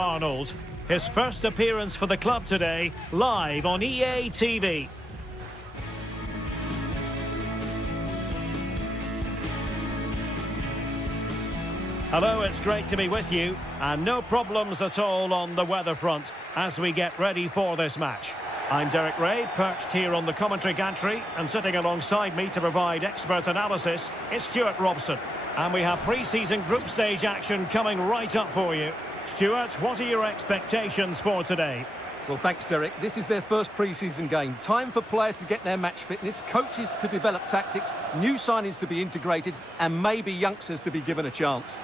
Arnold, his first appearance for the club today, live on EA TV. Hello, it's great to be with you, and no problems at all on the weather front as we get ready for this match. I'm Derek Ray, perched here on the commentary gantry, and sitting alongside me to provide expert analysis is Stuart Robson. And we have pre-season group stage action coming right up for you. Stuart, what are your expectations for today? Well, thanks, Derek. This is their first pre-season game. Time for players to get their match fitness, coaches to develop tactics, new signings to be integrated, and maybe youngsters to be given a chance.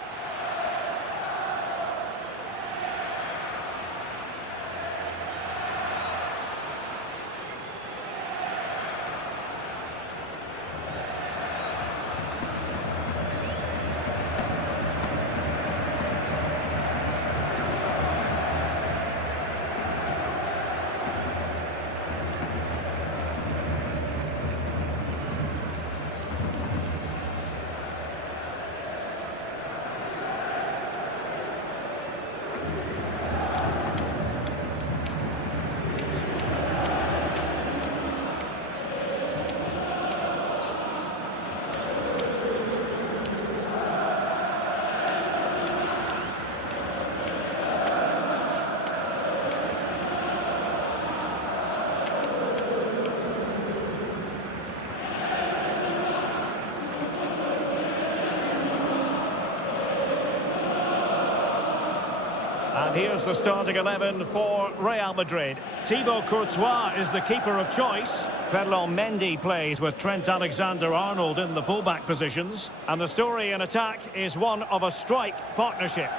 And here's the starting 11 for Real Madrid. Thibaut Courtois is the keeper of choice. Ferland Mendy plays with Trent Alexander-Arnold in the fullback positions. And the story in attack is one of a strike partnership.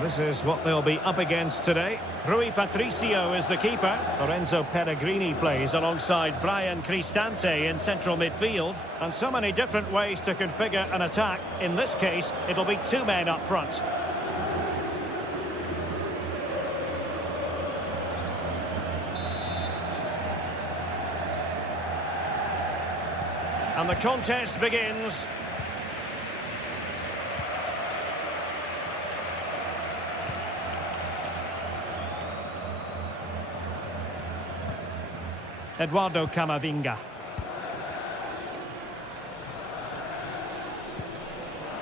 This is what they'll be up against today. Rui Patricio is the keeper. Lorenzo Pellegrini plays alongside Brian Cristante in central midfield. And so many different ways to configure an attack. In this case, it'll be two men up front. And the contest begins. Eduardo Camavinga.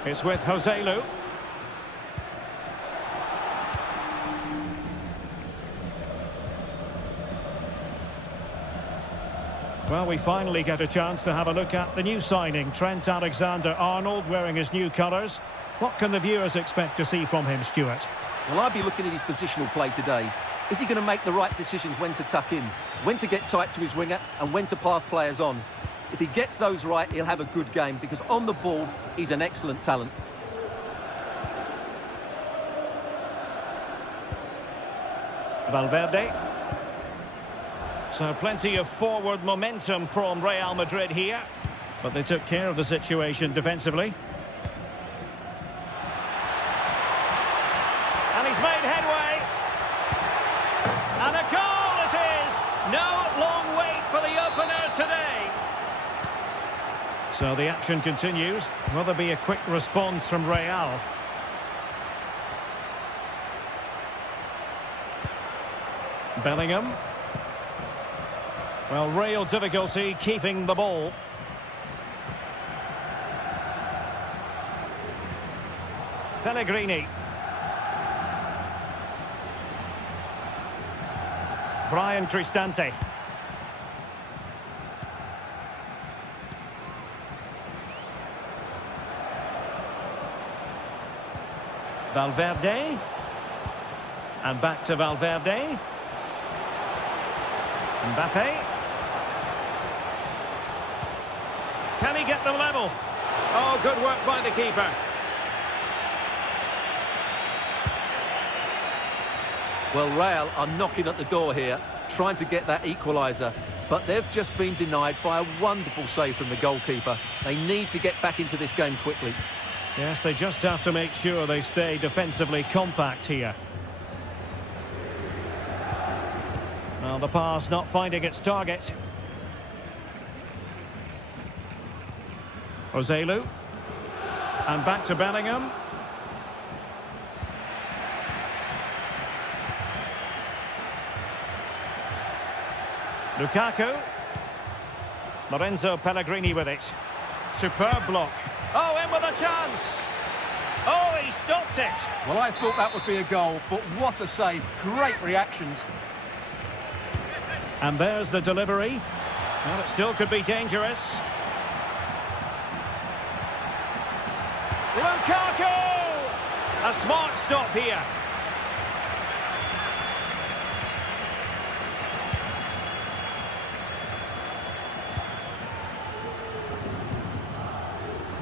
It's with Joselu. Well, we finally get a chance to have a look at the new signing, Trent Alexander-Arnold, wearing his new colours. What can the viewers expect to see from him, Stuart? Well, I'll be looking at his positional play today. Is he going to make the right decisions when to tuck in, when to get tight to his winger, and when to pass players on? If he gets those right, he'll have a good game, because on the ball, he's an excellent talent. Valverde. So plenty of forward momentum from Real Madrid here, but they took care of the situation defensively. And he's made headway. And a goal it is! No long wait for the opener today. So the action continues. Will there be a quick response from Real? Bellingham. Well, real difficulty keeping the ball. Pellegrini. Brian Cristante. Valverde. And back to Valverde. Mbappe. Can he get them level? Oh, good work by the keeper. Well, Real are knocking at the door here, trying to get that equaliser. But they've just been denied by a wonderful save from the goalkeeper. They need to get back into this game quickly. Yes, they just have to make sure they stay defensively compact here. Well, the pass not finding its target. Joselu. And back to Bellingham. Lukaku. Lorenzo Pellegrini with it. Superb block. Oh, in with a chance. Oh, he stopped it. Well, I thought that would be a goal, but what a save. Great reactions. And there's the delivery. Well, it still could be dangerous. Lukaku! A smart stop here.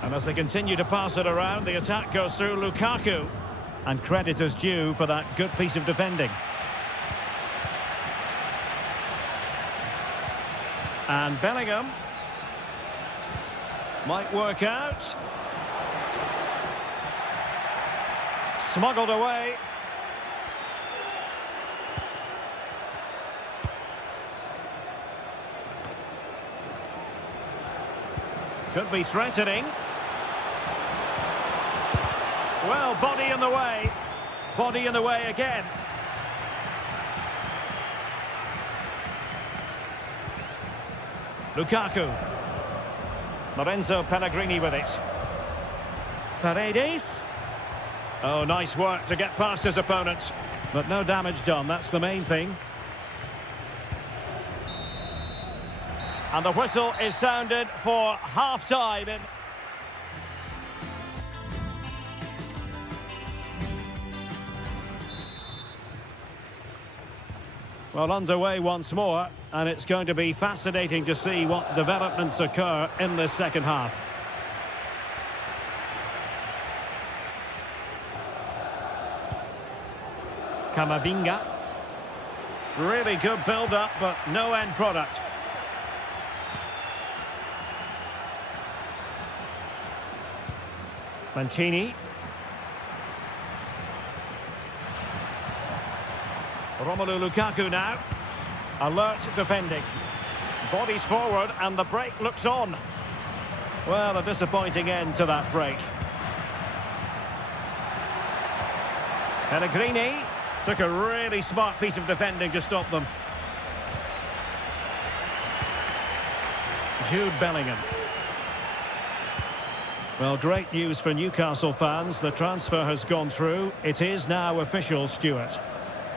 And as they continue to pass it around, the attack goes through Lukaku. And credit is due for that good piece of defending. And Bellingham might work out. Smuggled away. Could be threatening. Well, body in the way. Body in the way again. Lukaku. Lorenzo Pellegrini with it. Paredes. Oh, nice work to get past his opponent. But no damage done, that's the main thing. And the whistle is sounded for half-time. Well, underway once more, and it's going to be fascinating to see what developments occur in this second half. Camavinga. Really good build-up, but no end product. Mancini. Romelu Lukaku now. Alert defending. Bodies forward and the break looks on. Well, a disappointing end to that break. Pellegrini took a really smart piece of defending to stop them. Jude Bellingham. Well, great news for Newcastle fans. The transfer has gone through. It is now official, Stuart.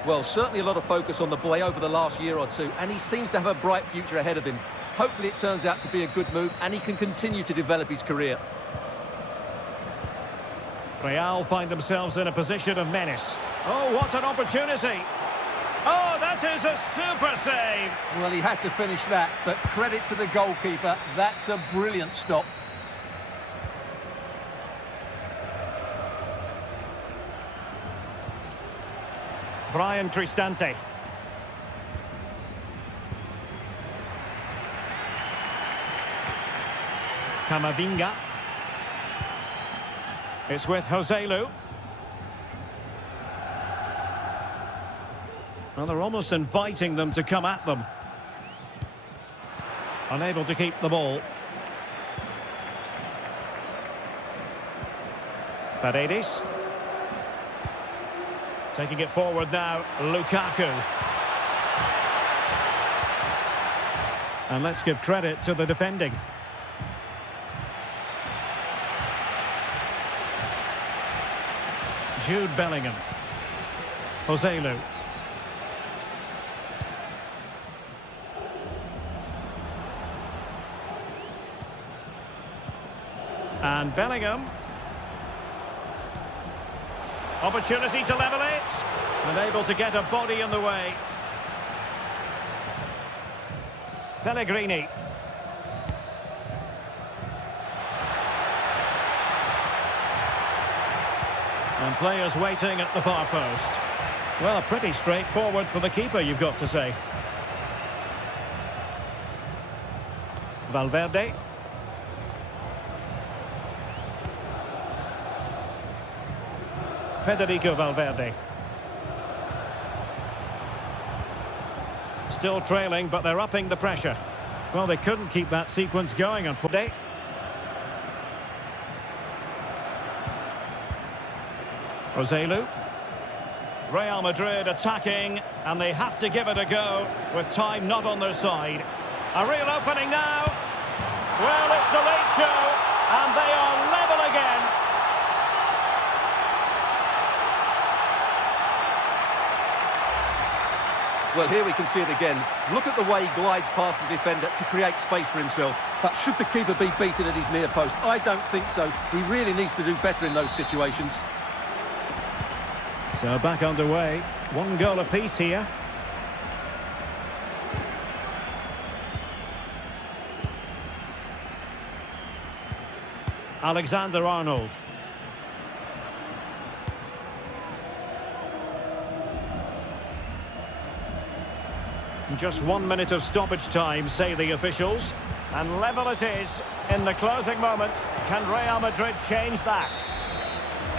Well, certainly a lot of focus on the boy over the last year or two, and he seems to have a bright future ahead of him. Hopefully it turns out to be a good move, and he can continue to develop his career. Real find themselves in a position of menace. Oh, what an opportunity! Oh, that is a super save! Well, he had to finish that, but credit to the goalkeeper. That's a brilliant stop. Brian Cristante. Camavinga. It's with Joselu. Well, they're almost inviting them to come at them. Unable to keep the ball. Paredes. Taking it forward now, Lukaku. And let's give credit to the defending. Jude Bellingham. Joselu. And Bellingham. Opportunity to level it. Unable to get a body in the way. Pellegrini. And players waiting at the far post. Well, pretty straightforward for the keeper, you've got to say. Valverde. Federico Valverde. Still trailing, but they're upping the pressure. Well, they couldn't keep that sequence going, unfortunately. Roselu. Real Madrid attacking, and they have to give it a go with time not on their side. A real opening now. Well, it's the late show, and they are level again. Well, here we can see it again. Look at the way he glides past the defender to create space for himself. But should the keeper be beaten at his near post? I don't think so. He really needs to do better in those situations. So back underway. 1 goal apiece here. Alexander-Arnold. Just 1 minute of stoppage time, say the officials. And level it is in the closing moments. Can Real Madrid change that?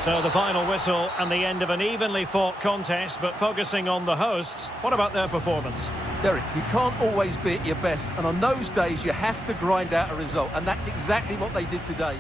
So the final whistle and the end of an evenly fought contest, but focusing on the hosts, what about their performance? Derek, you can't always be at your best, and on those days you have to grind out a result, and that's exactly what they did today.